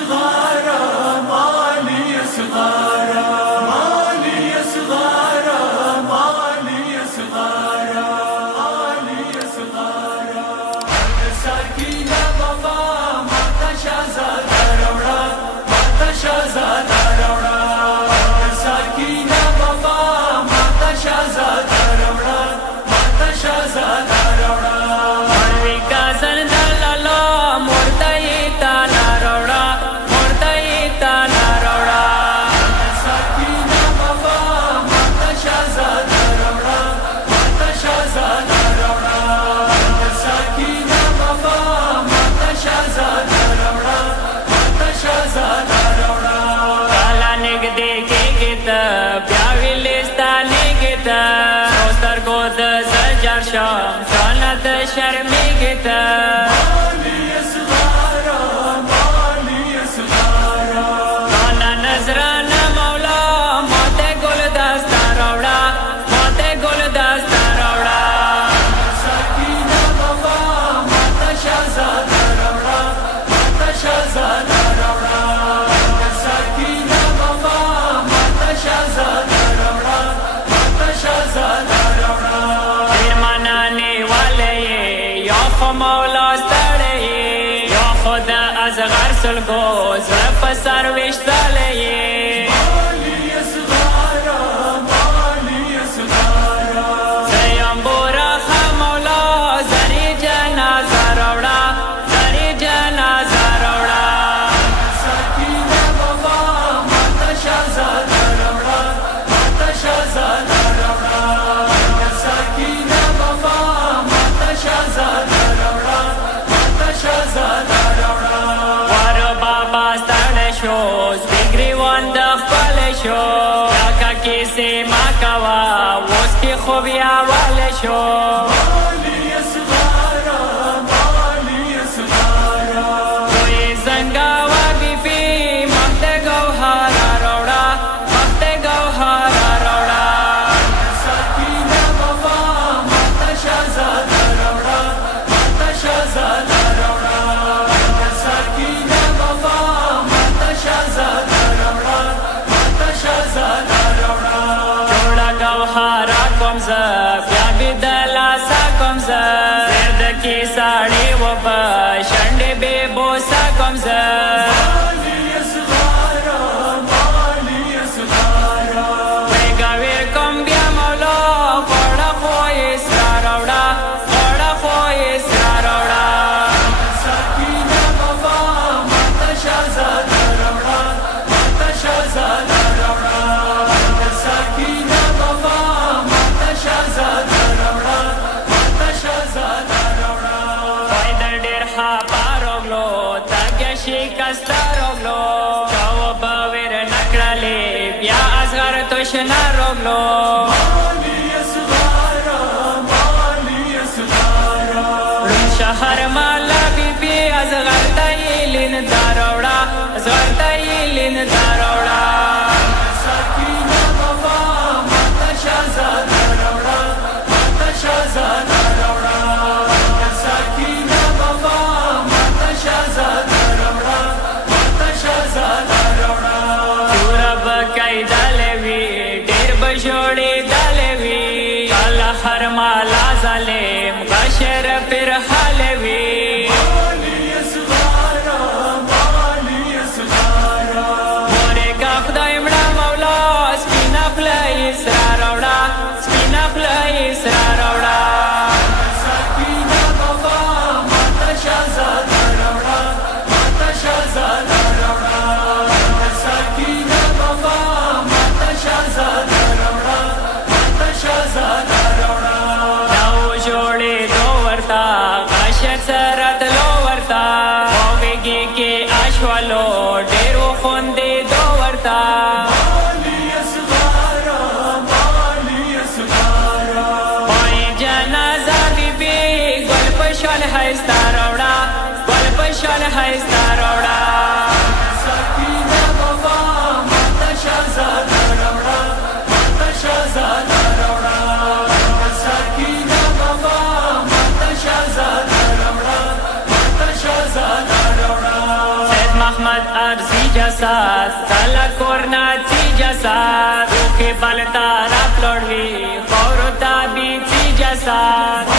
صغارى مالي صغارى مالي صغارى مالي صغارى مالي صغارى ساكينة بابا ماتا شازادة روڑا ماتا شازادة روڑا ساكينة بابا ماتا شازادة روڑا ماتا شازادة روڑا شرمېږي مالي صغارى مالي صغارى مانا نظرانه مولا ماته ګل داستا راوړه ماته ګل داستا راوړه ساکینه بابا ماته شازاده راوړه ماته شازاده راوړه ساکینه بابا ماته شازاده راوړه ماته شازاده راوړه مولا ستړی یا خود ازغر سلګو زړه په سر ویشتلی مالي صغارى مالي صغارى زیم بورخه مولا زری جنازه راوړه زری جنازه راوړه ساکینه بابا ماته شازاده راوړه ماته شازاده راوړه ساکینه بابا ماته شازاده کیسې ما کوا اوس کې خوب یا واله شو مالي صغارى مالي صغارى وې زنګاوا بیبي مخته ګوهر راوړه مخته ګوهر راوړه ساکینه بابا ماته شازاده راوړه ماته شازاده راوړه ساکینه بابا ماته شازاده راوړه ماته شازاده ګوهرا کوم زه بیا بدلاسا کوم زه زرد کې ساړې وبه شنډې بې بوسه کوم زه مالي صغارى مالي صغارى ویګا ویر کوم بیا مولا خوړه خو یې سره راوړه خوړه خو یې سره راوړه ساکینه بابا ماته شازاده راوړه ماته شازاده راوړه ساکینه بابا ماته شازاده راوړه ماته شازاده راوړه فایده ډېر ښه پاروغلو تګه شکسته روغلو چاو به ویر نه کړلې بیا اصغر تشنه روغلو مالي صغارى مالي صغارى شهر مالا بیبي اصغر ته یې لین دا راوړه اصغر ته یې لین دا راوړه ساکینه بابا ماته شازاده راوړه ماته شازاده راوړه ساکینه بابا ماته شازاده راوړه ماته شازاده راوړه توره به کیدلې وي ډېر به ژوړېدلې وي کله هر مالا ظالم غشر پر حال وي مالي صغارى مالي صغارى مورې کا خدای مړه مولا سپینه خوله یې سره راوړه سپینه خوله یې سره راوړه ساکینه بابا ماته شازاده راوړه ماته شازاده راوړه ساکینه بابا ماته شازاده راوړه ماته شازاده راوړه نو جوړېدو ورته غشر سره تلو ورته اوږې کې اشولو ډېرو خوندېدو ورته مالي صغارى مالي صغارى پای جنازه بیبي ګل په شال ښایسته راوړه ګل په شال ښایسته راوړه ساکینه بابا ماته شازاده راوړه ماته شازاده راوړه ساکینه بابا ماته شازاده راوړه ماته شازاده راوړه سید محمد ارزی جسد کلا کورناچی جسد روکی بلتا را پلوڑوی خورو تابی چی جسد